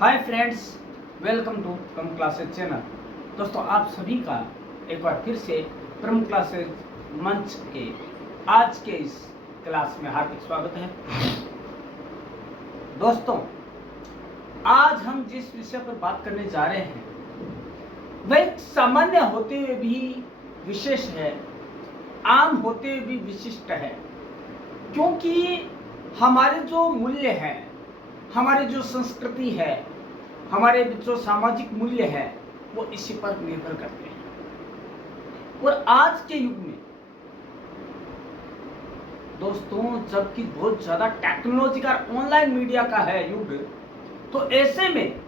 Hi friends, welcome to प्रमुख classes channel. दोस्तों, आप सभी का एक बार फिर से प्रमुख क्लासेज मंच के आज के इस क्लास में हार्दिक स्वागत है। दोस्तों, आज हम जिस विषय पर बात करने जा रहे हैं वह एक सामान्य होते हुए भी विशेष है, आम होते हुए भी विशिष्ट है, क्योंकि हमारे जो मूल्य हैं, हमारी जो संस्कृति है, हमारे जो सामाजिक मूल्य है, वो इसी पर निर्भर करते हैं। और आज के युग में दोस्तों, जबकि बहुत ज्यादा टेक्नोलॉजी का ऑनलाइन मीडिया का है युग, तो ऐसे में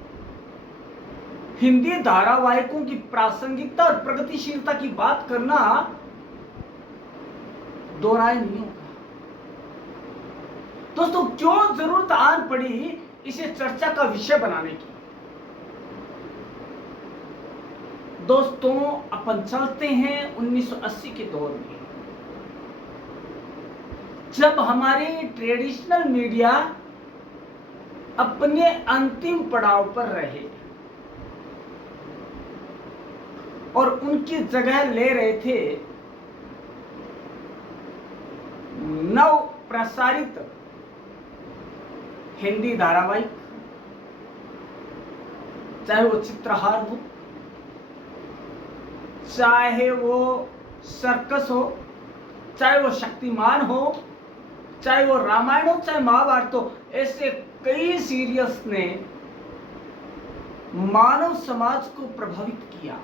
हिंदी धारावाहिकों की प्रासंगिकता और प्रगतिशीलता की बात करना दोहराए नहीं होगा। दोस्तों, क्यों जरूरत आन पड़ी इसे चर्चा का विषय बनाने की? दोस्तों, अपन चलते हैं 1980 के दौर में, जब हमारे ट्रेडिशनल मीडिया अपने अंतिम पड़ाव पर रहे और उनकी जगह ले रहे थे नव प्रसारित हिंदी धारावाहिक, चाहे वो चित्रहार हो, चाहे वो सर्कस हो, चाहे वो शक्तिमान हो, चाहे वो रामायण हो, चाहे महाभारत हो। ऐसे कई सीरियल्स ने मानव समाज को प्रभावित किया।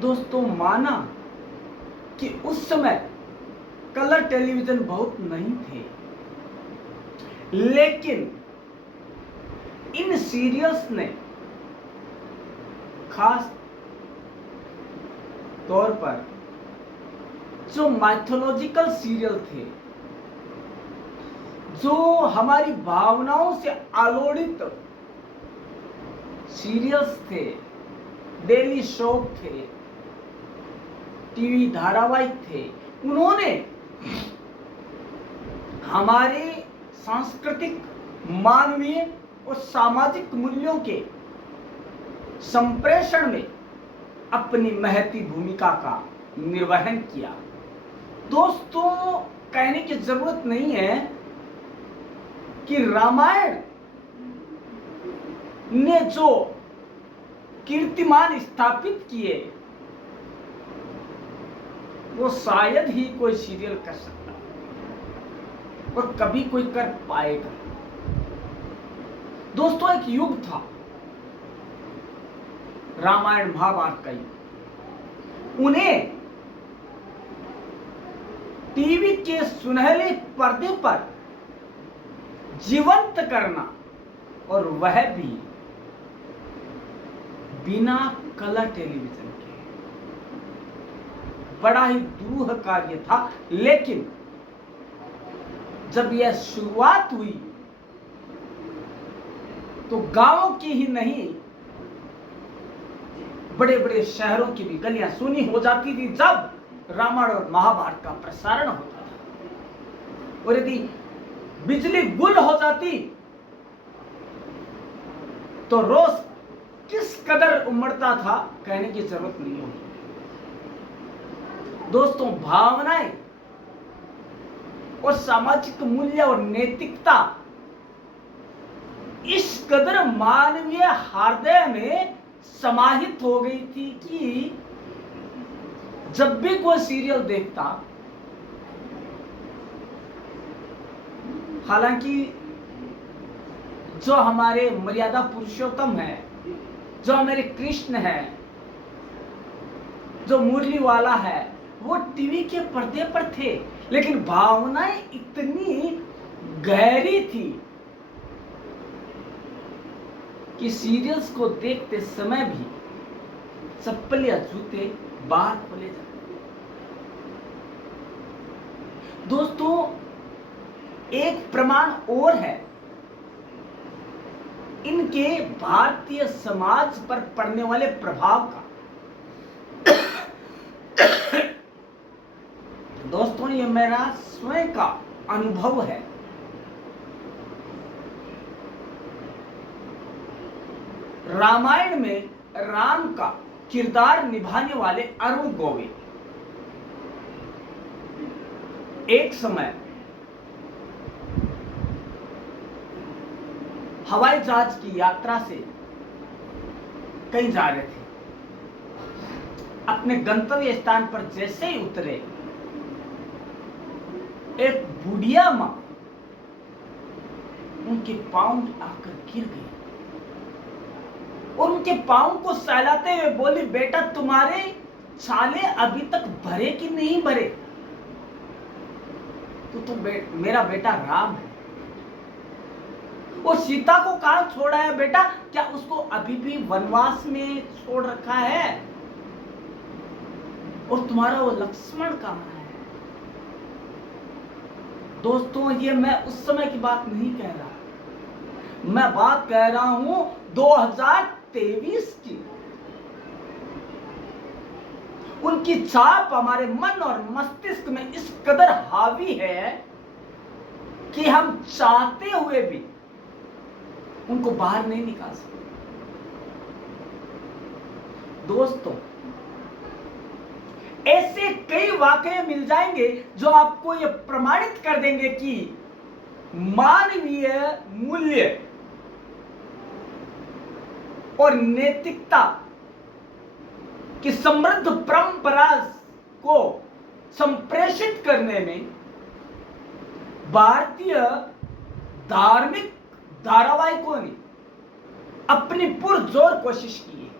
दोस्तों, माना कि उस समय कलर टेलीविजन बहुत नहीं थे, लेकिन इन सीरियल्स ने खास तौर पर जो माइथोलॉजिकल सीरियल थे, जो हमारी भावनाओं से आलोड़ित सीरियल्स थे, डेली शो थे, टीवी धारावाहिक थे, उन्होंने हमारे सांस्कृतिक, मानवीय और सामाजिक मूल्यों के संप्रेषण में अपनी महती भूमिका का निर्वहन किया। दोस्तों, कहने की जरूरत नहीं है कि रामायण ने जो कीर्तिमान स्थापित किए वो शायद ही कोई सीरियल कर सकता और कभी कोई कर पाएगा। दोस्तों, एक युग था, रामायण महाभारत का युग। उन्हें टीवी के सुनहरे पर्दे पर जीवंत करना, और वह भी बिना कलर टेलीविजन के, बड़ा ही दुरूह कार्य था। लेकिन जब यह शुरुआत हुई तो गांवों की ही नहीं, बड़े बड़े शहरों की भी गलियां सूनी हो जाती थी जब रामायण और महाभारत का प्रसारण होता था। और यदि बिजली गुल हो जाती तो रोष किस कदर उमड़ता था, कहने की जरूरत नहीं होगी। दोस्तों, भावनाएं और सामाजिक मूल्य और नैतिकता इस कदर मानवीय हृदय में समाहित हो गई थी कि जब भी कोई सीरियल देखता, हालांकि जो हमारे मर्यादा पुरुषोत्तम है, जो हमारे कृष्ण है, जो मुरली वाला है, वो टीवी के पर्दे पर थे, लेकिन भावनाएं इतनी गहरी थी कि सीरियल्स को देखते समय भी चप्पल या जूते बाहर खोले जाते। दोस्तों, एक प्रमाण और है इनके भारतीय समाज पर पड़ने वाले प्रभाव का। दोस्तों, ये मेरा स्वयं का अनुभव है। रामायण में राम का किरदार निभाने वाले अरुण गोविल एक समय हवाई जहाज की यात्रा से कहीं जा रहे थे। अपने गंतव्य स्थान पर जैसे ही उतरे, एक बुढ़िया मां उनके पांव में आकर गिर गई और उनके पांव को सहलाते हुए बोली, बेटा तुम्हारे छाले अभी तक भरे कि नहीं भरे? तो मेरा बेटा राम है। और सीता को कहां छोड़ा है बेटा? क्या उसको अभी भी वनवास में छोड़ रखा है? और तुम्हारा वो लक्ष्मण कहां है? दोस्तों, ये मैं उस समय की बात नहीं कह रहा, मैं बात कह रहा हूं 2023 की। उनकी छाप हमारे मन और मस्तिष्क में इस कदर हावी है कि हम चाहते हुए भी उनको बाहर नहीं निकाल सकते। दोस्तों, ऐसे कई वाकये मिल जाएंगे जो आपको यह प्रमाणित कर देंगे कि मानवीय मूल्य और नैतिकता की समृद्ध परंपरा को संप्रेषित करने में भारतीय धार्मिक धारावाहिकों ने अपनी पुरजोर कोशिश की है।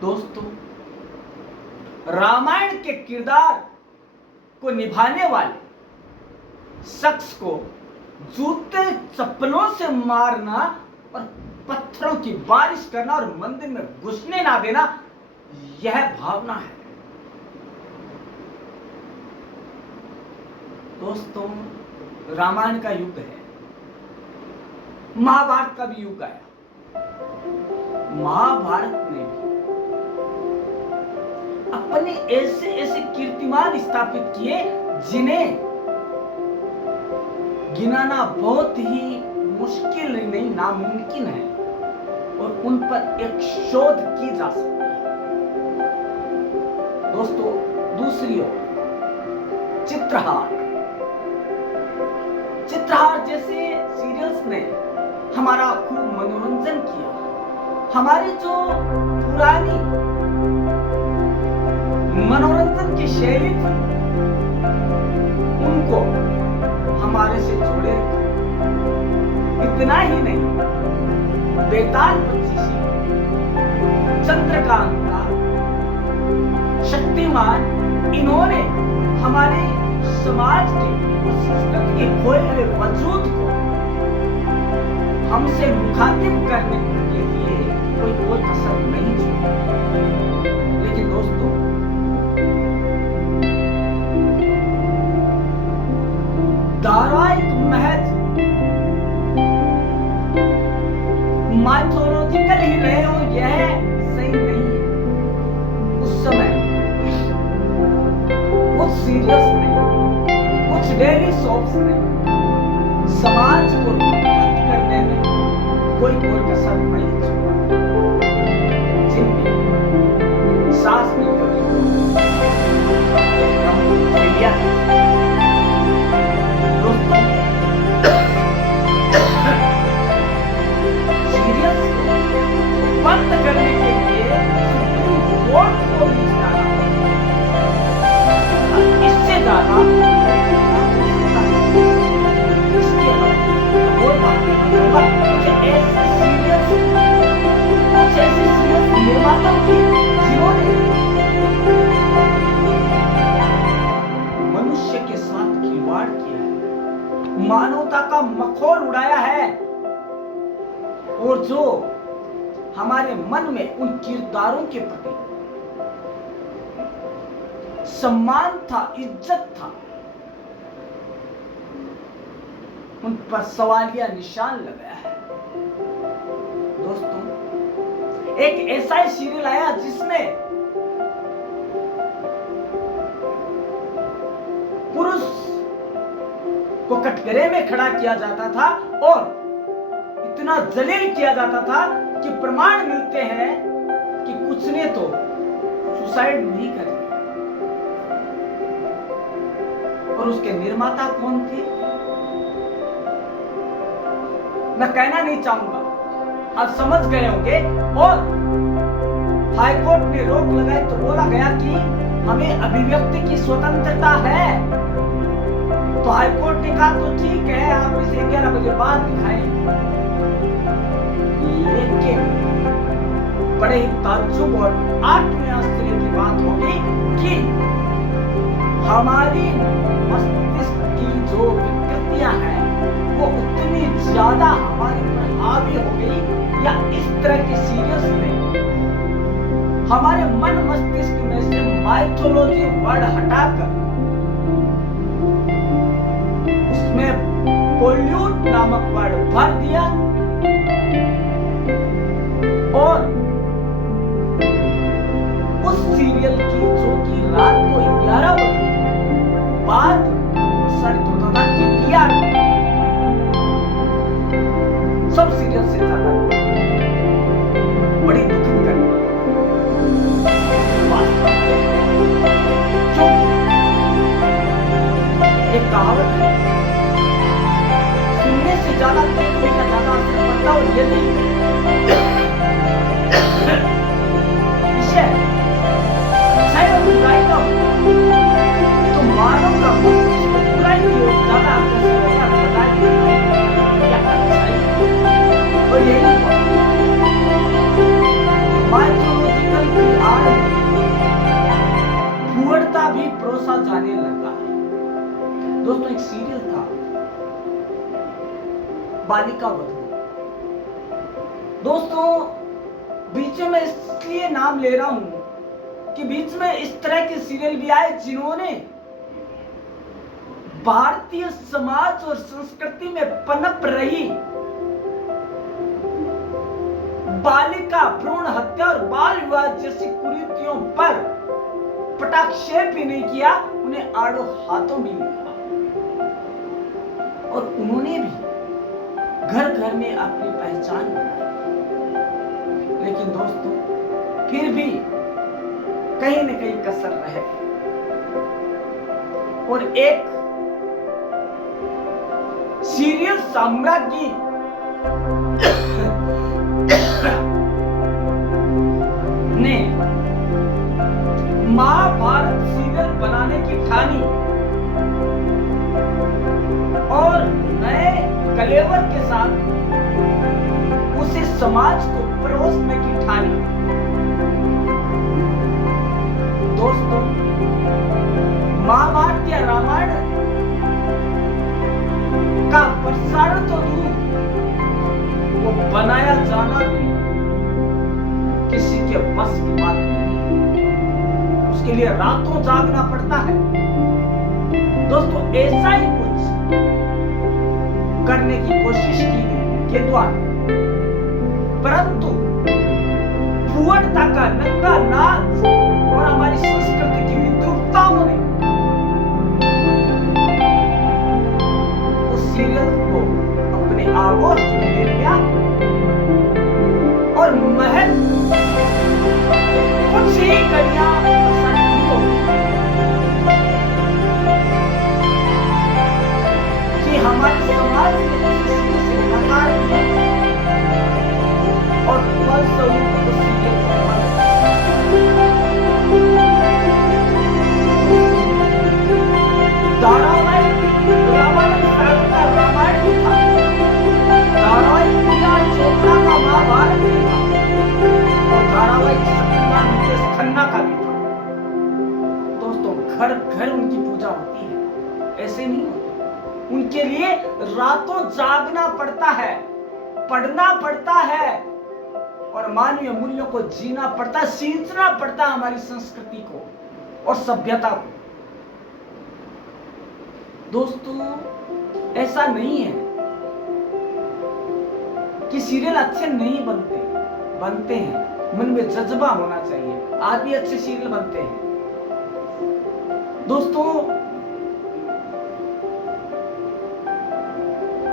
दोस्तों, रामायण के किरदार को निभाने वाले शख्स को जूते चप्पलों से मारना और पत्थरों की बारिश करना और मंदिर में घुसने ना देना, यह भावना है। दोस्तों, रामायण का युग है, महाभारत का भी युग आया। महाभारत ने भी अपने ऐसे ऐसे कीर्तिमान स्थापित किए जिन्हें गिनाना बहुत ही मुश्किल नहीं, नामुमकिन है, और उन पर एक शोध की जा सकती है। दोस्तों, दूसरी ओर चित्रहार जैसे सीरियल्स ने हमारा खूब मनोरंजन किया। हमारी जो पुरानी मनोरंजन की शैली थी, उनको हमारे से जोड़े रखा। इतना ही नहीं, बेताल पक्षी, चंद्रकांता, शक्तिमान, इन्होंने हमारे समाज के संस्कृति के खोए हुए वजूद को हमसे मुखातिब करने के लिए कोई कसर नहीं छोड़ी। लेकिन दोस्तों, धारावाहिक महज माइथोलॉजिकल ही रहे हो, यह सही नहीं है। उस समय कुछ सीरियल्स ने, कुछ डेली सोप्स ने समाज को विकृत करने में कोई कसर नहीं छोड़ा, जिनमें सास ने दोस्तों, सीरियल्स को बंद करने के लिए सुप्रीम कोर्ट को भी जाना, इससे ज्यादा इसके अलावा और बातें करूंगा। मुझे ऐसे सीरियल्स निर्माता की जिन्होंने मनुष्य के साथ खिलवाड़ किया है, मानवता का मखौल उड़ाया है, और जो हमारे मन में उन किरदारों के प्रति सम्मान था, इज्जत था, उन पर सवालिया निशान लगाया है। दोस्तों, एक ऐसा ही सीरियल आया जिसमें पुरुष को कटघरे में खड़ा किया जाता था और इतना जलील किया जाता था कि प्रमाण मिलते हैं कि कुछ ने तो सुसाइड नहीं करी। और उसके निर्माता कौन थे मैं कहना नहीं चाहूंगा, आप समझ गए होंगे। और हाईकोर्ट ने रोक लगाई तो बोला गया कि हमें अभिव्यक्ति की स्वतंत्रता है। तो हाईकोर्ट ने कहा तो ठीक है, आप इसे 11 बजे बाद दिखाएं। लेकिन बड़े ही ताज्जुब और आत्मीय आश्चर्य की बात होगी कि हमारी मस्तिष्क की जो विकृतियां हैं वो उतनी ज्यादा हमारे ऊपर हावी हो गई, या इस तरह की सीरियस में हमारे मन मस्तिष्क में से माइथोलॉजी वर्ड हटाकर उसमें पोल्यूट नामक वर्ड भर दिया। और उस सीरियल की जो कि रात को 11 बजे बाद प्रसारित होता था TTR, सब सीरियल से ज्यादा बड़ी दुखद घटना। एक कहावत है, सुनने से ज्यादा देखने का ज्यादा असर पड़ता, और यदि विषय बुराई का तो मानव का मस्तिष्क बुराई की ओर ज्यादा अग्रसर होगा, या अच्छाई। और यही माइथोलॉजिकल की आड़ में भूअड़ता भी परोसा जाने लगा है। दोस्तों, एक सीरियल था बालिका वधू। दोस्तों, बीच में इसलिए नाम ले रहा हूं कि बीच में इस तरह के सीरियल भी आए जिन्होंने भारतीय समाज और संस्कृति में पनप रही बालिका भ्रूण हत्या और बाल विवाह जैसी कुरीतियों पर पटाक्षेप भी नहीं किया, उन्हें आड़ो हाथों भी नहीं लिया। और उन्होंने भी घर घर में अपनी पहचान बनाई। लेकिन दोस्तों, फिर भी कहीं न कहीं कसर रहे। और एक सीरियल साम्राज्ञी ने महाभारत सीरियल बनाने की ठानी और नए कलेवर के साथ उसे समाज को परोसने की ठानी। दोस्तों, महाभारत या रामायण का प्रसारण तो दूर, वो बनाया जाना भी किसी के बस की बात नहीं। उसके लिए रातों जागना पड़ता है। दोस्तों, ऐसा ही कुछ करने की कोशिश की गई के द्वारा, परंतु भूअड़ता का नंगा नाच और हमारी संस्कृति की विद्रुपताओं ने उस सीरियल को अपने आगोश में ले लिया और महज कुछ ही कड़ियां प्रसारित हो कि हमारे समाज ने इसे नकार दिया और फलस्वरूप उस सीरियल को धारावाहिक रामायण का रामायण भी था, धारावाहिक प्रिया चोपड़ा का महाभारत भी था, और धारावाहिक शक्तिमान मुकेश खन्ना का भी था। दोस्तों, घर घर उनकी पूजा होती है, ऐसे नहीं होती। उनके लिए रातों जागना पड़ता है, पढ़ना पड़ता है और मानवीय मूल्यों को जीना पड़ता, सींचना पड़ता हमारी संस्कृति को और सभ्यता को। दोस्तों, ऐसा नहीं है कि सीरियल अच्छे नहीं बनते हैं। मन में जज्बा होना चाहिए, आज भी अच्छे सीरियल बनते हैं। दोस्तों,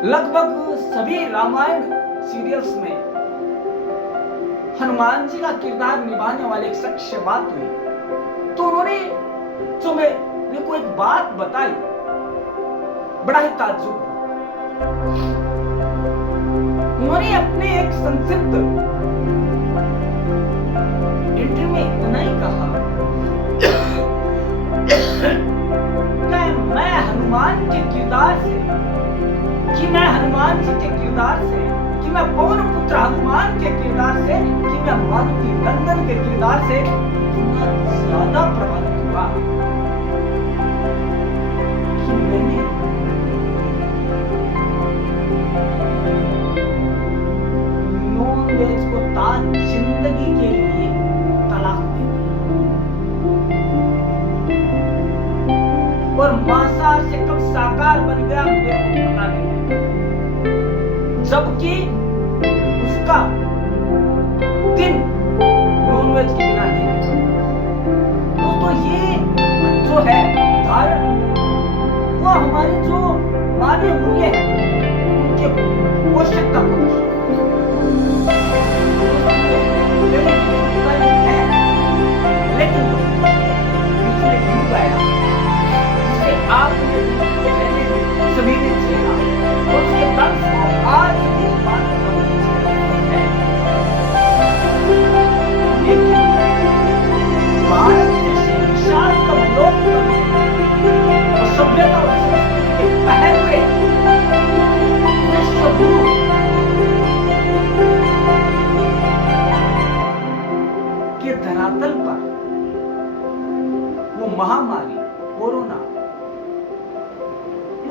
लगभग सभी रामायण सीरियल्स में हनुमान जी का किरदार निभाने वाले एक शख्स से बात हुई, तो उन्होंने जो मेरे को एक बात बताई, बड़ा ही ताज्जुब। उन्होंने अपने एक संक्षिप्त इंटरव्यू में इतना ही कहा कि मैं हनुमान के किरदार से, कि मैं हनुमान जी के किरदार से, कि मैं पवन पुत्र हनुमान के किरदार से, कि मैं मारुति नंदन के किरदार से इतना ज्यादा प्रभावित हुआ कि मैंने नॉन वेज को ताज जिंदगी के लिए तलाक दे दी, और मांसाहार से कब साकार बन गया मेरे को पता नहीं, जबकि उसका दिन नॉनवेज के बिना नहीं। दोस्तों ये जो है उदाहरण, वो हमारी जो मानवीय मूल्य है उनके पोषकता को लेकिन बीच में डूब गया, जिसे आपने मैंने सभी ने झेला, और उसके दर्द को आज भी मानव है। लेकिन भारत जैसे विशालतम लोकतंत्र और सभ्यता और संस्कृति के पहले विश्वगुरु के धरातल पर वो महामारी कोरोना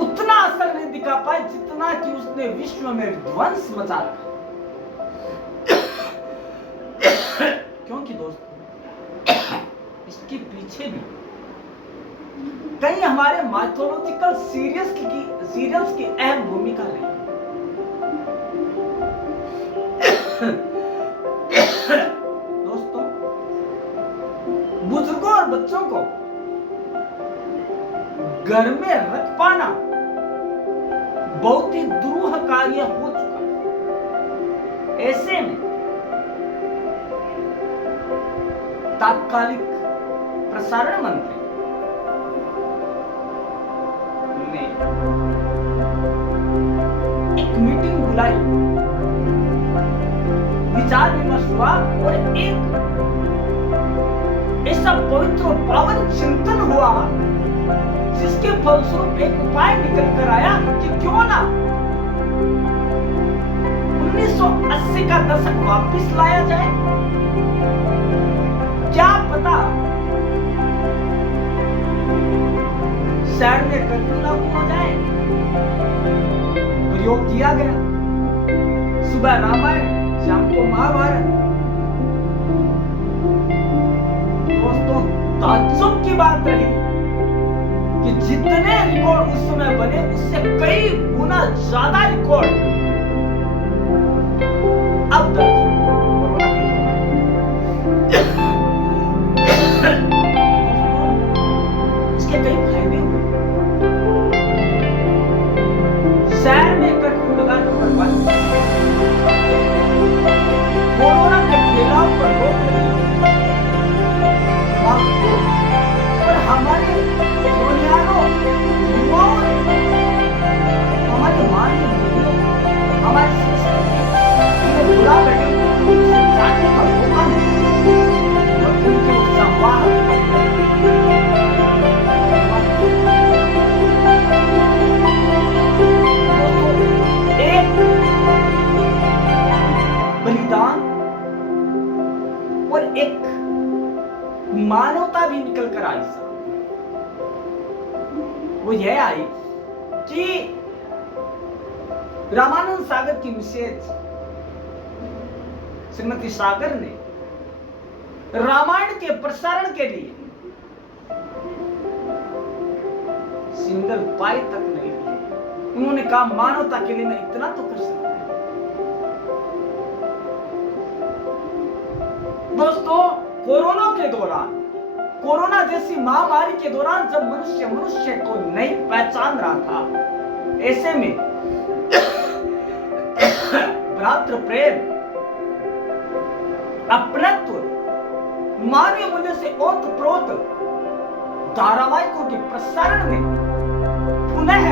उतना असर नहीं दिखा पाए जितना कि उसने विश्व में ध्वंस मचा रखा। क्योंकि दोस्तों इसके पीछे भी कई हमारे माइथोलॉजिकल सीरियल्स की अहम भूमिका रही। दोस्तों बुजुर्गों और बच्चों को घर में रख पाना बहुत ही दुरूह कार्य हो चुका है। ऐसे में तात्कालिक प्रसारण मंत्री ने एक मीटिंग बुलाई, विचार विमर्श हुआ और एक ऐसा पवित्र और पावन चिंतन हुआ जिसके फलस्वरूप एक उपाय निकल कर आया कि क्यों ना 1980 का दशक वापस लाया जाए। क्या पता शहर में कर्फ्यू लागू हो जाए। प्रयोग किया गया, सुबह रामायण, शाम को महाभारत। दोस्तों ताज्जुब की बात रही कि जितने रिकॉर्ड उस समय बने उससे कई गुना ज्यादा रिकॉर्ड अब दर्ज इसके कई फायदे हुए। शहर में कर्फ्यू लगा नंबर 1, कोरोना के फैलाव पर रोक लगी। और हमारे बुनियादों युवाओं ने हमारे मानवीय मूल्यों, हमारी संस्कृति बुला बैठे से जानने का मौका मिला और उनके संवाद एक बलिदान और एक मानवता भी निकल कर आई। वो यह आई कि रामानंद सागर की मिसेज श्रीमती सागर ने रामायण के प्रसारण के लिए सिंगल पाई तक नहीं दी। उन्होंने कहा मानवता के लिए मैं इतना तो कर सकता हूं। दोस्तों कोरोना के दौरान, कोरोना जैसी महामारी के दौरान जब मनुष्य को नहीं पहचान रहा था, ऐसे में भ्रातृ प्रेम, अपनत्व, मानवीय मूल्य से ओतप्रोत धारावाहिकों के प्रसारण में पुनः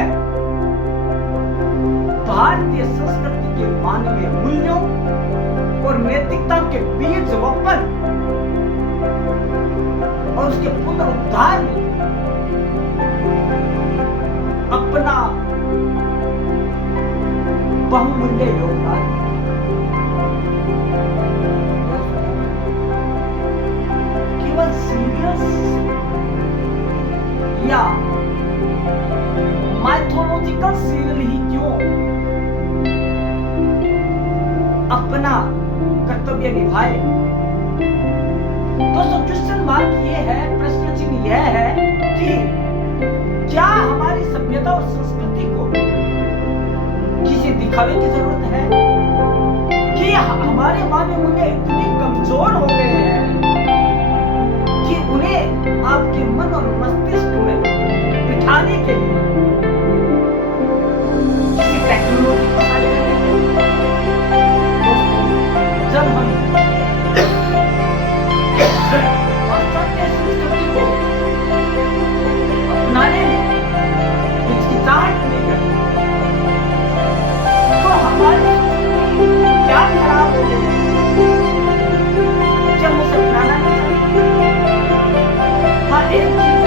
भारतीय संस्कृति के मानवीय मूल्यों और नैतिकता के बीज वपन और उसके पुनरुद्धार में अपना बहुमूल्य योगदान। केवल सीरियस या माइथोलॉजिकल सीरियल ही क्यों अपना कर्तव्य निभाए। दोस्तों, क्वेश्चन मार्क ये है, प्रश्न चिन्ह यह है कि क्या हमारी सभ्यता और संस्कृति को किसी दिखावे की जरूरत है कि हमारे मानवीय मूल्य इतने कमजोर हो गए हैं कि उन्हें आपके मन और मस्तिष्क में बिठाने के लिए किसी टेक्नोलॉजी को जब हम पाश्चात्य संस्कृति को अपनाने में हिचकिचाहट नहीं करते तो हमारी क्या खराब हो गई जब उसे अपनाना नहीं चाहिए। हाँ, एक चीज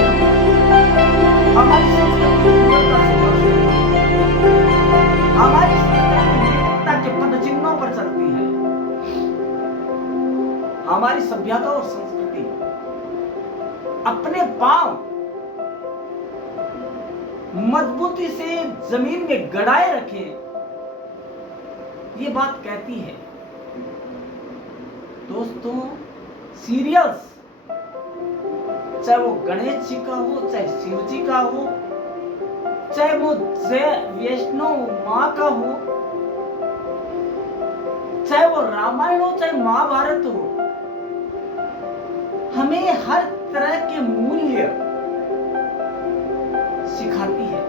हमारी संस्कृति हमारी नैतिकता के पदचिन्हों पर चलती है। हमारी सभ्यता और संस्कृति अपने पांव मजबूती से जमीन में गड़ाए रखे, ये बात कहती है। दोस्तों, सीरियल्स चाहे वो गणेश जी का हो, चाहे शिव जी का हो, चाहे वो वैष्णो माँ का हो, चाहे वो रामायण हो, चाहे महाभारत हो, हमें हर तरह के मूल्य सिखाती है।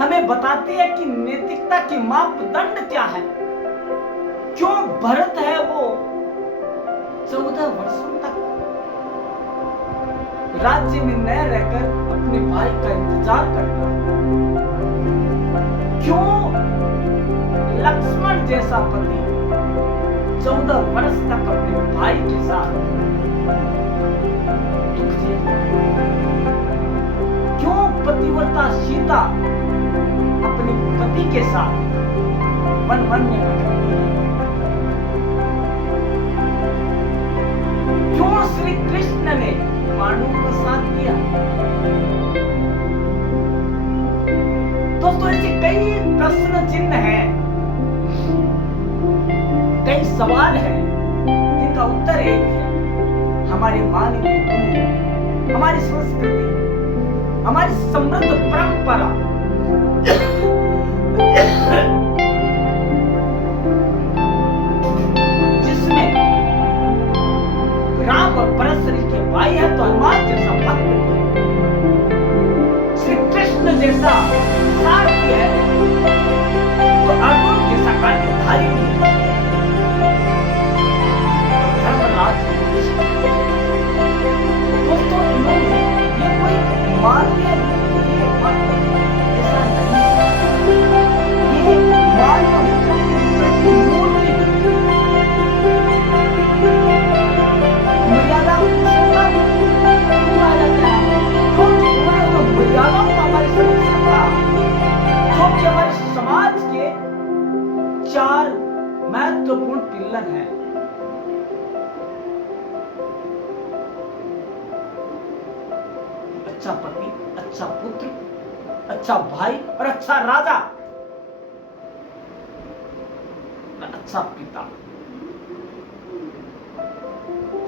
हमें बताती है कि नैतिकता के मापदंड क्या है। क्यों भरत है वो 14 वर्षों तक राज्य में न रहकर अपने भाई का इंतजार करता है। क्यों लक्ष्मण जैसा पति 14 वर्ष तक अपने भाई के साथ दुख झेलता है। क्यों पतिव्रता सीता अपने पति के साथ वन वन में भटकती है। क्यों श्री कृष्ण ने पांडवों का साथ दिया। दोस्तों, ऐसे कई प्रश्न चिन्ह हैं, कई सवाल हैं जिनका उत्तर एक है। हमारे मानवीय मूल्य, हमारी संस्कृति, हमारी समृद्ध परंपरा जिसमें राम और परशुराम के भाई है तो हनुमान जैसा भक्त है, श्री कृष्ण जैसा सारथी है तो अर्जुन जैसा कांटेधारी भी है। धर्मराज दोस्तों, इन्होंने ये कोई मानवीय ऐसा नहीं, ये मानव मूर्ति मर्यादा मर्यादाओं का हमारे क्योंकि हमारे समाज के 4 महत्वपूर्ण पिलर हैं। अच्छा पति, अच्छा पुत्र, अच्छा भाई और अच्छा राजा, अच्छा पिता।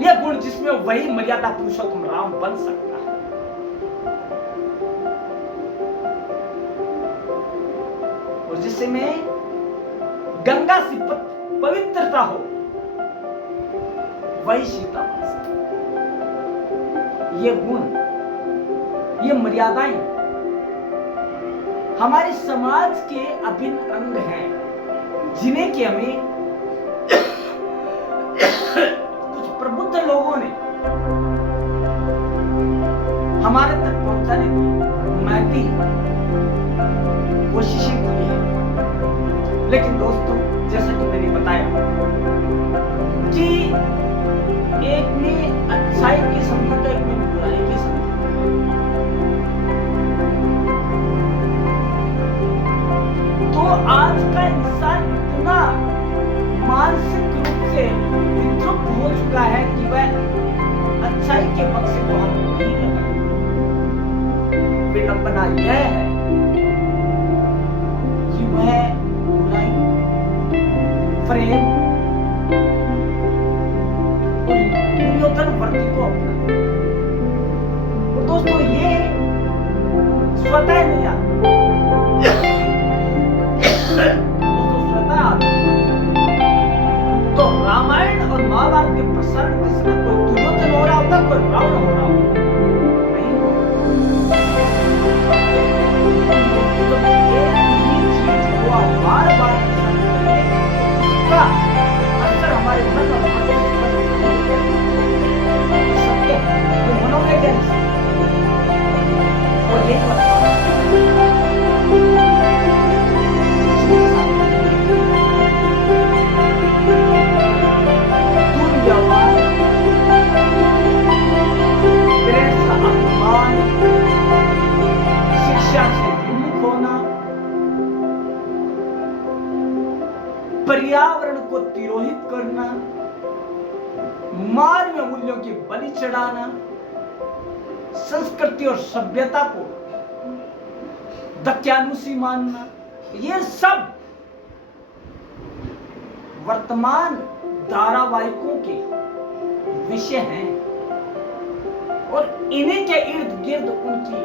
यह गुण जिसमें वही मर्यादा पुरुषोत्तम राम बन सकता है। और जिसमें गंगा से पवित्रता हो वही सीता बन सकता है। ये गुण, ये मर्यादाएं हमारे समाज के अभिन्न अंग हैं जिन्हें कि हमें कुछ प्रबुद्ध लोगों ने हमारे तक पहुंचाने की महती कोशिशें की है। लेकिन दोस्तों, जैसा कि मैंने बताया कि एक में अच्छाई की समझौता, एक में बुराई की समझौता है। तो आज का इंसान इतना मानसिक रूप से विद्रुप हो चुका है कि वह अच्छाई के पक्ष को हाथ नहीं लगाए। विडंबना यह है कि वह बुराई, प्रेम और दुर्योधन वर्ती को अपना। तो दोस्तों, ये स्वतः नहीं आता। दोस्तों, स्वतः आता। तो रामायण और महाभारत के प्रसारण के समय कोई दुर्योधन हो रहा होता, कोई रावण हो रहा होता, नहीं होता। तो एक ही चीज को आप बार बार पसंद करेंगे, उसका असर हमारे मन और मस्तिष्क पर सत्य है। ये मनोवैज्ञानिक सत्य है। और यही बात दुर्व्यवहार, प्रेम का अपमान, शिक्षा से विमुख होना, पर्यावरण को तिरोहित करना, मानवीय मूल्यों की बलि चढ़ाना, संस्कृति और सभ्यता को दक्यानुसी मानना, ये सब वर्तमान धारावाहिकों के विषय हैं। और इन्हीं के इर्द गिर्द उनकी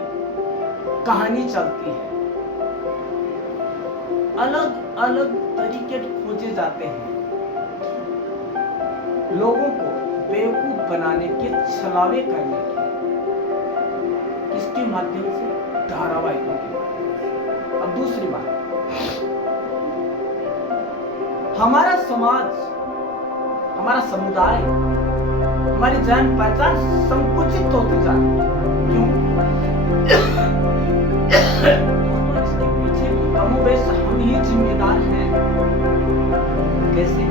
कहानी चलती है। अलग अलग तरीके खोजे जाते हैं लोगों को बेवकूफ बनाने के, छलावे करने के। किसके माध्यम से? धारावाहिकों के माध्यम से। अब दूसरी बात, हमारा समाज, हमारा समुदाय, हमारी जान पहचान संकुचित होती जा रही है। क्यों? दोस्तों, इसके पीछे भी कमोबेश हम ही जिम्मेदार हैं। कैसे?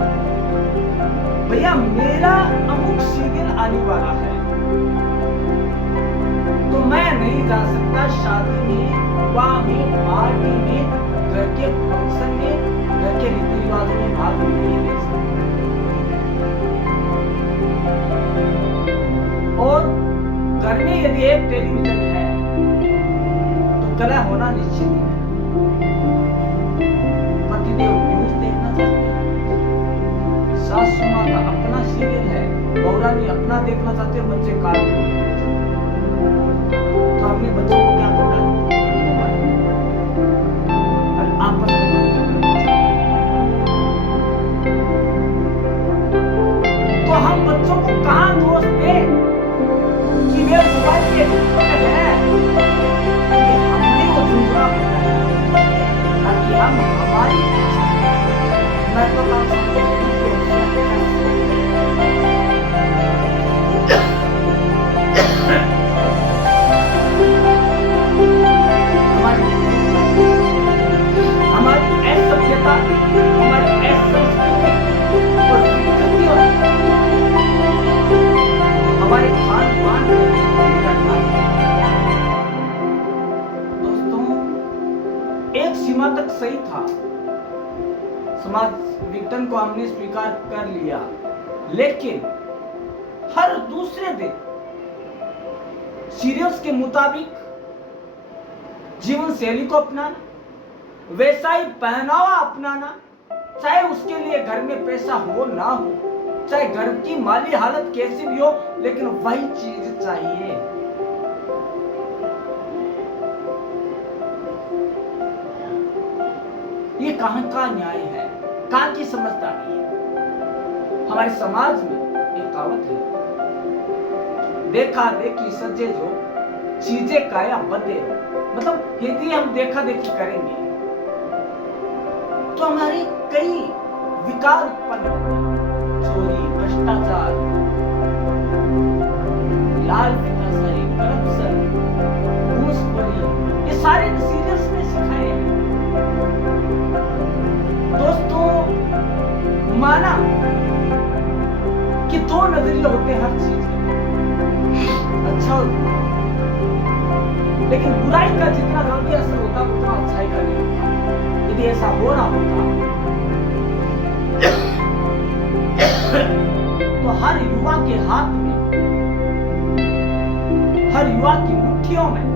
भैया, मेरा अमुक सीरियल आने वाला है, तो मैं नहीं जा सकता शादी में, विवाह में, पार्टी में, घर के फंक्शन में, घर के रीति रिवाजों में भाग नहीं ले सकता। और घर में यदि एक टेलीविजन है तो कलह होना निश्चित है। पतिदेव न्यूज देखना चाहते हैं, सासू माँ का अपना सीरियल है, बहुरानी अपना देखना चाहते हैं, बच्चे कार्टून देखना चाहते हैं। तो हमने बच्चों को क्या पकड़ा? और आपस में तो हम बच्चों को कहां दोष दें कि वे मोबाइल के हैं, कि हमने वो झुंझुना बनाया, ताकि हम हमारी महत्वाकांक्षा हमारी असभ्यता, हमारी असंस्कृति और विकृतियों, हमारे खान पान दोस्तों, एक सीमा तक सही था। समाज विघटन को हमने स्वीकार कर लिया, लेकिन हर दूसरे दिन सीरियल्स के मुताबिक जीवन शैली को अपनाना, वैसा ही पहनावा अपनाना, चाहे उसके लिए घर में पैसा हो ना हो, चाहे घर की माली हालत कैसी भी हो, लेकिन वही चीज चाहिए। ये कहां का न्याय है, कहां की समझदारी है? हमारे समाज में एक कहावत है, देखा देखी सजे जो चीजें काया बदे। मतलब यदि हम देखा देखी करेंगे तो हमारे कई विकार उत्पन्न होते हैं। चोरी, भ्रष्टाचार, लाल फितासारी, करप्शन, घूसखोरी, ये सारे सीरियल्स में सिखाए हैं। दोस्तों, माना कि दो नजरिए होते हैं हर चीज के, अच्छा और बुरा, लेकिन बुराई का जितना जल्दी असर होता उतना अच्छाई का नहीं होता। यदि ऐसा हो रहा होता तो हर युवा के हाथ में, हर युवा की मुट्ठियों में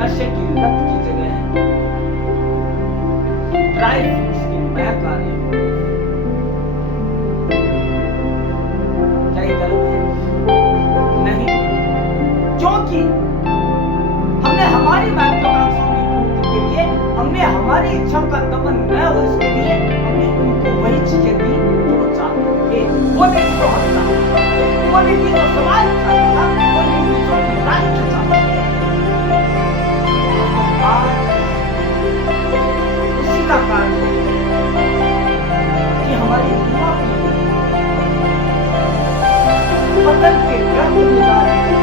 नशे की लत की जगह ड्राई फ्रूट्स की महक आ रही है। क्या ये गलत है? नहीं, क्योंकि हमने हमारी महत्वाकांक्षाओं की पूर्ति के लिए, हमने हमारी इच्छाओं का दमन न हो इसके लिए हमने उनको वही चीजें दी जो वो चाहते थे। वो नहीं जो हम चाहते थे, वो नहीं जो समाज चाहता था, वो नहीं जो राष्ट्र चाहता था। आज उसी का कारण है कि हमारी युवा पीढ़ी पतन के गर्भ में जा रही है।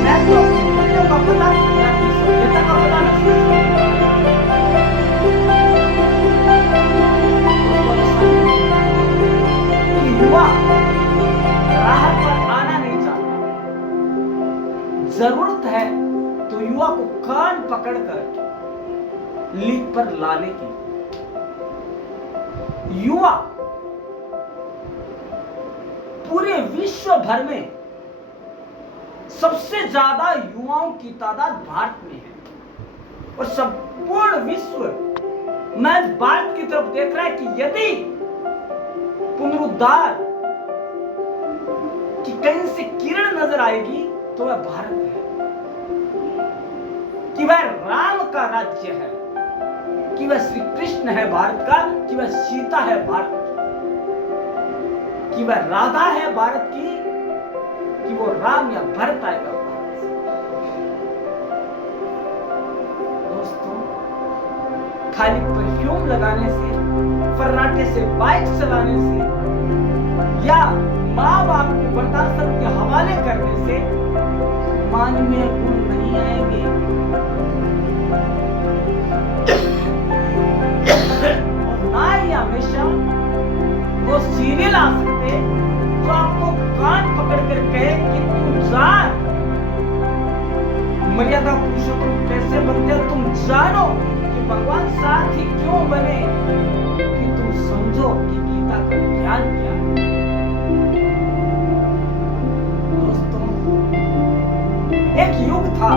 न तो अपनी मूल्यों का पता, न अपनी सभ्यता का पता, न संस्कृति कि युवा राह पर आना नहीं चाहता। जरूरत है तो युवा को कान पकड़कर लीक पर लाने की। युवा पूरे विश्व भर में सबसे ज्यादा युवाओं की तादाद भारत में है और संपूर्ण विश्व में भारत की तरफ देख रहा है कि यदि पुनरुद्धार की कहीं से किरण नजर आएगी तो वह भारत है, कि वह राम का राज्य है, कि वह श्री कृष्ण है भारत का, कि वह सीता है भारत की, कि वह राधा है भारत की, कि वो राम या भरत आएगा भारत से। दोस्तों, खाली परफ्यूम लगाने से, फर्राटे से बाइक चलाने से या माँ बाप को वृद्धाश्रम के हवाले करने से मानवीय गुण नहीं आएंगे। और ना ही हमेशा वो सीरियल आ सकते जो आपको कान पकड़ कर कहे कि तुम जान मर्यादा पुरुषोत्तम कैसे बनते हो, तुम जानो कि भगवान साथ ही क्यों बने, कि तुम समझो कि गीता का ज्ञान क्या है। दोस्तों, एक युग था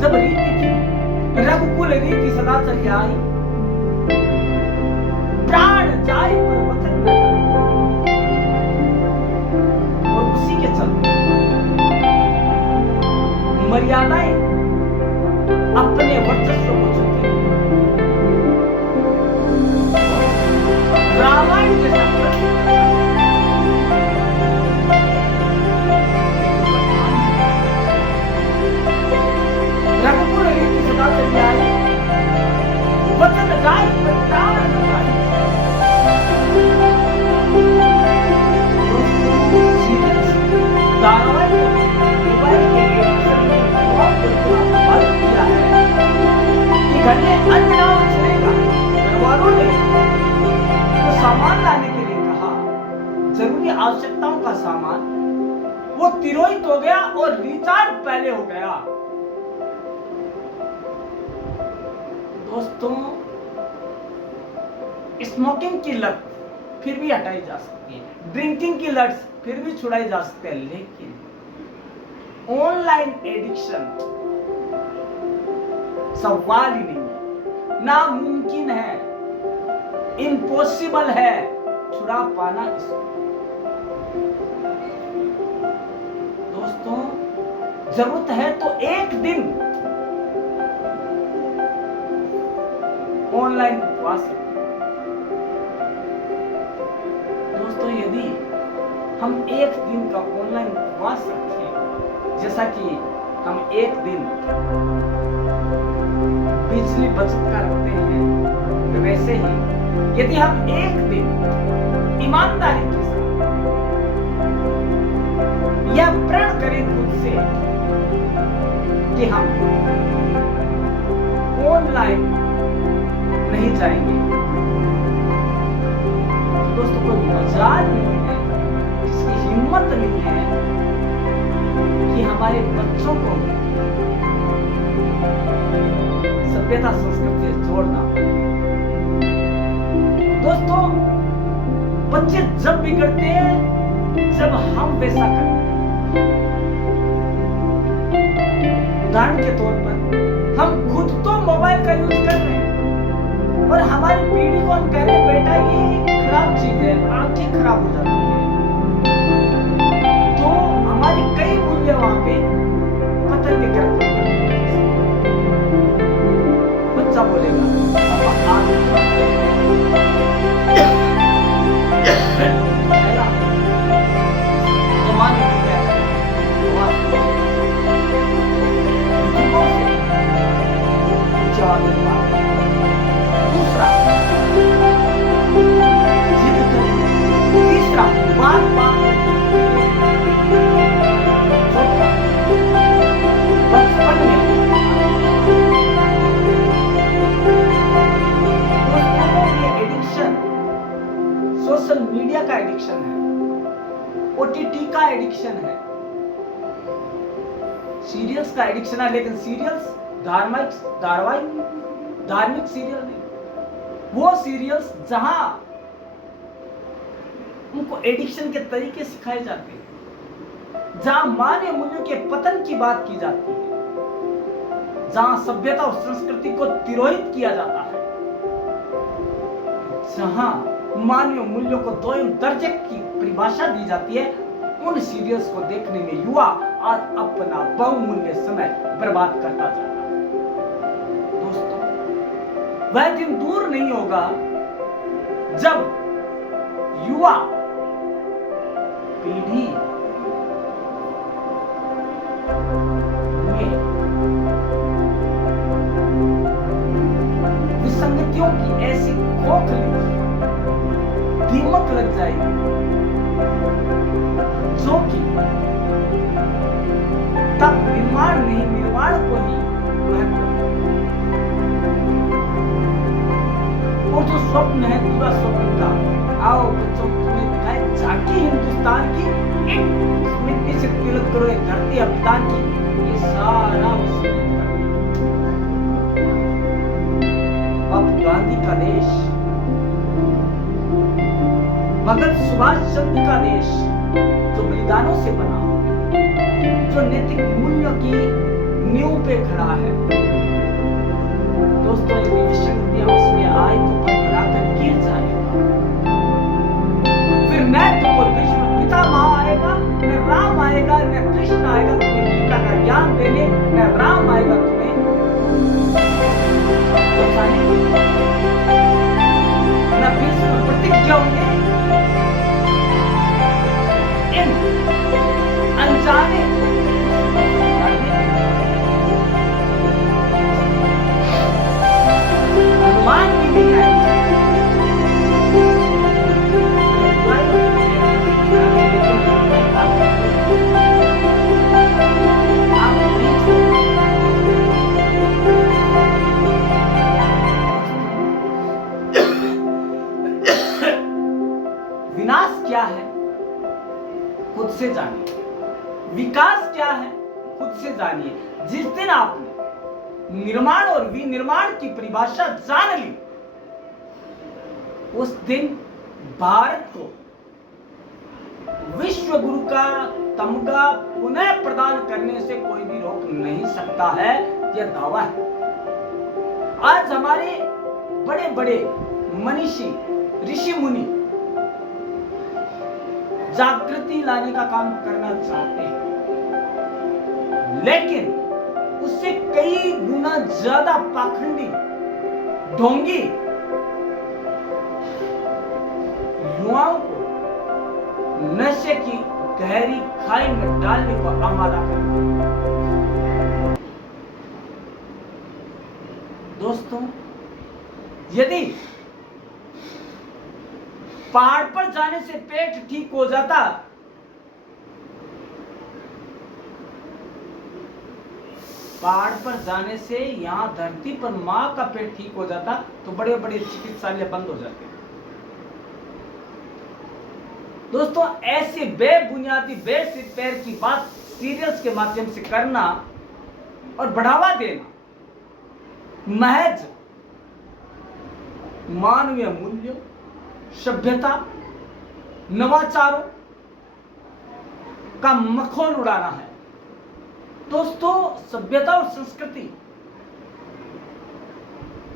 जब रीति थी, रघुकुल रीति सदा चली आई, प्राण जाए पर वचन न जाए, और उसी के चलते मर्यादाएं अपने वर्चस्व को चुनती। रामायण जैसा रघुकुल रीति सदा चली आई, वचन जाए पर प्राण न जाए। घर में अन्न ना चलेगा। घरवालों ने तो सामान लाने के लिए कहा, जरूरी आवश्यकताओं का सामान, वो तिरोहित हो गया और रिचार्ज पहले हो गया। दोस्तों, स्मोकिंग की लत फिर भी हटाई जा सकती है, ड्रिंकिंग की लत फिर भी छुड़ाई जा सकती है, लेकिन ऑनलाइन एडिक्शन सवाल ही नहीं है, नामुमकिन है, इम्पॉसिबल है छुड़ा पाना इसको। दोस्तों, जरूरत है तो एक दिन ऑनलाइन उपवास रखें। दोस्तों, यदि हम एक दिन का ऑनलाइन उपवास रखें, जैसा कि हम एक दिन बिजली बचत का रखते हैं, वैसे ही यदि हम एक दिन ईमानदारी के साथ यह प्रण करें खुद से कि हम ऑनलाइन नहीं जाएंगे, तो दोस्तों कोई मजाल नहीं है, जिसकी हिम्मत नहीं है कि हमारे बच्चों को सभ्यता संस्कृति से जोड़ना। दोस्तों बच्चे जब बिगड़ते हैं जब हम वैसा करते हैं। उदाहरण के तौर पर हम खुद तो मोबाइल का यूज कर रहे हैं और हमारी पीढ़ी को हम कह रहे हैं बेटा ये खराब चीज है, आंखें खराब हो जाती है, तो हमारी कई मूल्य वहां पे पतन के करते हैं। बच्चा बोलेगा दूसरा जिद करना, तीसरा बार बार बचपन में ये एडिक्शन सोशल मीडिया का एडिक्शन है, ओटीटी का एडिक्शन है, सीरियल्स का एडिक्शन है। लेकिन सीरियल्स धार्मिक सीरियल नहीं, वो सीरियल्स जहां उनको एडिक्शन के तरीके सिखाए जाते हैं, जहां मानवीय मूल्यों के पतन की बात की जाती है, जहां सभ्यता और संस्कृति को तिरोहित किया जाता है, जहां मानवीय मूल्यों को दोयम दर्जे की परिभाषा दी जाती है, उन सीरियल्स को देखने में युवा आज अपना बहुमूल्य समय बर्बाद करता जा रहा है। दोस्तों वह दिन दूर नहीं होगा जब युवा पीढ़ी में विसंगतियों की ऐसी खोखली दीमक लग जाएगी जो कि तब निर्माण नहीं, निर्माण को ही महत्व, और जो स्वप्न है पूरा स्वप्न का, आओ बच्चों तुम्हें दिखाए झांकी हिंदुस्तान की, एक मिट्टी से तिलक करो एक धरती अभिदान की, ये सारा अब गांधी का देश, भगत सुभाष चंद्र का देश जो बलिदानों से बना, जो नैतिक मूल्यों की नींव पे खड़ा है। दोस्तों यदि विसंगतियां उसमें आए तो भरा कर गिर जाएगा, फिर मैं तुमको विश्व पितामह आएगा, न राम आएगा, न कृष्ण आएगा तुम्हें गीता का ज्ञान देने, न राम आएगा तुम्हें बताने, न विश्व प्रतिज्ञा होंगे इन अनजाने भगवान की भी है। विनाश क्या है खुद से जानिए, विकास क्या है खुद से जानिए। जिस दिन आपने निर्माण और विनिर्माण की परिभाषा जान ली, उस दिन भारत को विश्व गुरु का तमगा पुनः प्रदान करने से कोई भी रोक नहीं सकता है, यह दावा है। आज हमारे बड़े बड़े मनीषी ऋषि मुनि जागृति लाने का काम करना चाहते हैं, लेकिन उससे कई गुना ज्यादा पाखंडी ढोंगी युवाओं को नशे की गहरी खाई में डालने को आमादा करते हैं। दोस्तों, यदि पहाड़ पर जाने से पेट ठीक हो जाता, पहाड़ पर जाने से यहां धरती पर मां का पेट ठीक हो जाता तो बड़े बड़े चिकित्सालय बंद हो जाते। दोस्तों, ऐसी बेबुनियादी बेसिर पैर की बात सीरियल्स के माध्यम से करना और बढ़ावा देना महज मानवीय मूल्यों, सभ्यता, नवाचारों का मखौल उड़ाना है। दोस्तों, सभ्यता और संस्कृति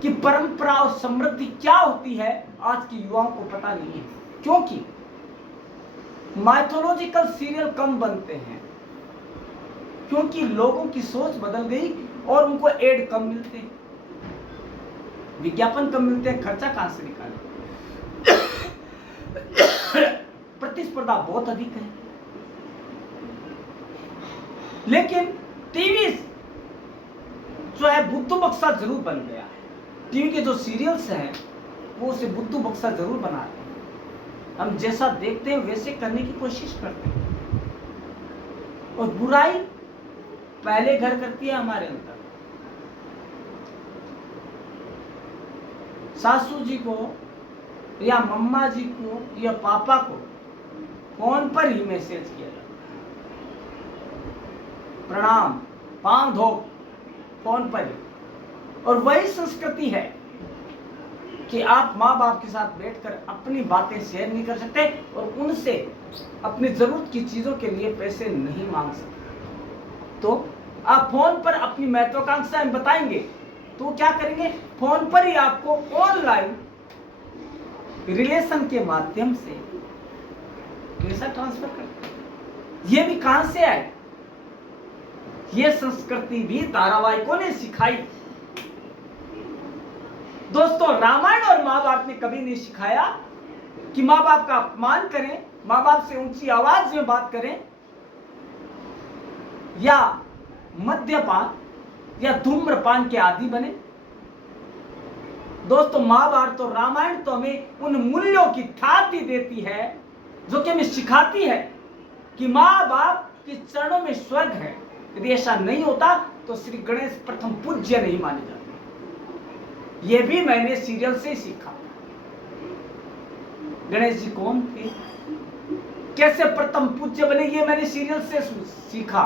की परंपरा और समृद्धि क्या होती है आज के युवाओं को पता नहीं है, क्योंकि माइथोलॉजिकल सीरियल कम बनते हैं, क्योंकि लोगों की सोच बदल गई और उनको एड कम मिलते हैं, विज्ञापन कम मिलते हैं, खर्चा कहां से निकालें, प्रतिस्पर्धा बहुत अधिक है। लेकिन टीवी जो है बुद्धू बक्सा जरूर बन गया है। टीवी के जो सीरियल्स हैं वो उसे बुद्धू बक्सा जरूर बना रहे हैं। हम जैसा देखते हैं वैसे करने की कोशिश करते हैं और बुराई पहले घर करती है हमारे अंदर। सासू जी को या मम्मा जी को या पापा को फोन पर ही मैसेज किया जाता है, प्रणाम, पांव धो, फोन पर ही। और वही संस्कृति है कि आप माँ बाप के साथ बैठकर अपनी बातें शेयर नहीं कर सकते और उनसे अपनी जरूरत की चीजों के लिए पैसे नहीं मांग सकते। तो आप फोन पर अपनी महत्वाकांक्षाएं बताएंगे तो क्या करेंगे, फोन पर ही आपको ऑनलाइन रिलेशन के माध्यम से पैसा ट्रांसफर करते। ये भी कहां से आए? ये संस्कृति भी धारावाहिकों ने सिखाई। दोस्तों, रामायण और महाभारत ने कभी नहीं सिखाया कि माँ बाप का अपमान करें, माँ बाप से ऊंची आवाज में बात करें या मद्यपान या धूम्रपान के आदी बने। दोस्तों, महाभारत और रामायण तो हमें उन मूल्यों की थाप भी देती है जो कि हमें सिखाती है कि माँ बाप के चरणों में स्वर्ग है। यदि ऐसा नहीं होता तो श्री गणेश प्रथम पूज्य नहीं माने जाते। यह भी मैंने सीरियल से सीखा। गणेश जी कौन थे, कैसे प्रथम पूज्य बने, ये मैंने सीरियल से सीखा।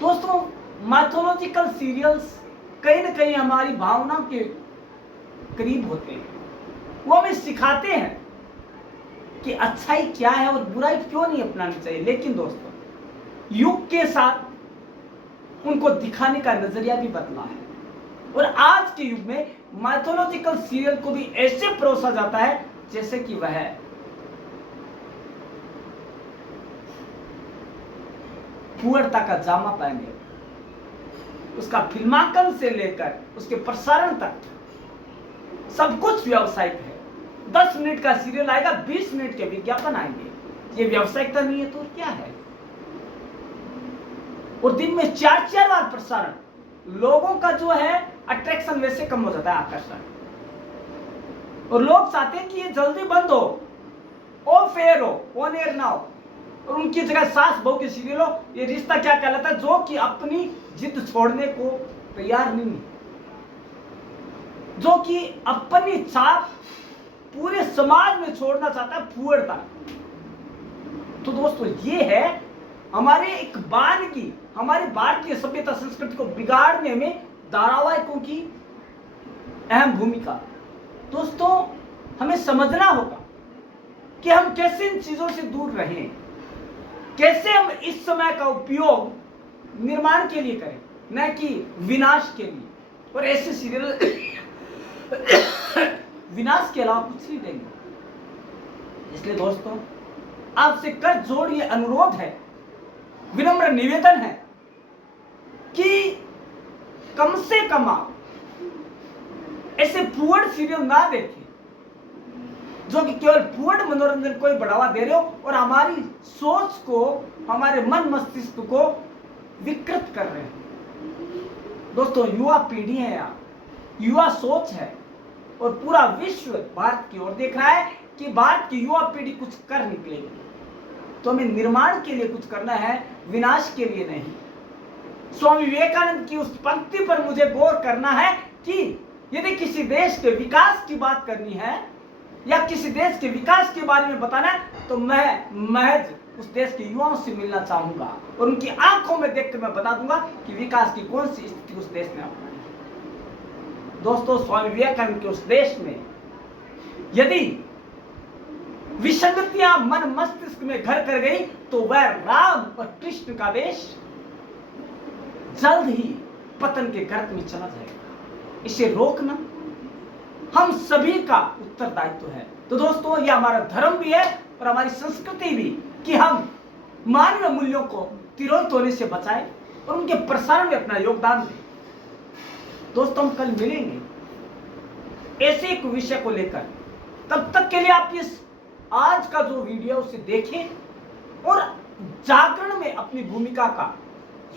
दोस्तों, माइथोलॉजिकल सीरियल्स कहीं न कहीं हमारी भावनाओं के करीब होते हैं। वो हमें सिखाते हैं कि अच्छाई क्या है और बुराई क्यों नहीं अपनानी चाहिए। लेकिन दोस्तों, युग के साथ उनको दिखाने का नजरिया भी बदला है और आज के युग में माइथोलॉजिकल सीरियल को भी ऐसे परोसा जाता है जैसे कि वह फुहड़ता का जामा पहने। उसका फिल्मांकन से लेकर उसके प्रसारण तक सब कुछ व्यावसायिक है। 10 मिनट का सीरियल आएगा, 20 मिनट के विज्ञापन आएंगे। ये व्यावसायिकता नहीं है तो क्या है? और दिन में 4-4 बार प्रसारण। लोगों का जो है अट्रैक्शन वैसे कम हो जाता है, आकर्षण। और लोग चाहते हैं कि ये जल्दी बंद हो, ऑफ एयर हो, ऑन एयर ना हो। और उनकी जगह सास बहू के सीरियल हो। ये रिश्ता क्या कहलाता है, जो कि अपनी जिद छोड़ने को तैयार नहीं है, जो कि अपनी छाप पूरे समाज में छोड़ना चाहता है, फुहड़ता। तो दोस्तों, ये है हमारे एक बान की, हमारी भारतीय सभ्यता संस्कृति को बिगाड़ने में धारावाहिकों की अहम भूमिका। दोस्तों, हमें समझना होगा कि हम कैसे इन चीजों से दूर रहें, कैसे हम इस समय का उपयोग निर्माण के लिए करें, न कि विनाश के लिए। और ऐसे सीरियल विनाश के अलावा कुछ नहीं देंगे। इसलिए दोस्तों, आपसे कर जोड़ ये अनुरोध है, विनम्र निवेदन है कि कम से कम आप ऐसे फुहड़ सीरियल ना देखें जो कि केवल फुहड़ मनोरंजन को ही बढ़ावा दे रहे हो और हमारी सोच को, हमारे मन मस्तिष्क को विकृत कर रहे हैं। दोस्तों युवा पीढ़ी है, यहाँ युवा सोच है और पूरा विश्व भारत की ओर देख रहा है कि भारत की युवा पीढ़ी कुछ कर निकलेगी। तो हमें निर्माण के लिए कुछ करना है, विनाश के लिए नहीं। स्वामी विवेकानंद की उस पंक्ति पर मुझे गौर करना है कि यदि किसी देश के विकास की बात करनी है या किसी देश के विकास के बारे में बताना है तो मैं महज उस देश के युवाओं से मिलना चाहूंगा और उनकी आंखों में देखकर मैं बता दूंगा कि विकास की कौन सी स्थिति उस देश में अपनाई है। दोस्तों, स्वामी विवेकानंद के उस देश में यदि विसंगतियां मन मस्तिष्क में घर कर गई तो वह राम और कृष्ण का देश जल्द ही पतन के गर्त में चला जाएगा। इसे रोकना हम सभी का उत्तरदायित्व है। तो दोस्तों, यह हमारा धर्म भी है और हमारी संस्कृति भी कि हम मानवीय मूल्यों को तिरोहित होने से बचाएं और उनके प्रसारण में अपना योगदान दें। दोस्तों, हम कल मिलेंगे ऐसे एक विषय को लेकर। तब तक के लिए आप इस आज का जो वीडियो उसे देखें और जागरण में अपनी भूमिका का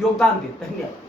योगदान दें। धन्यवाद।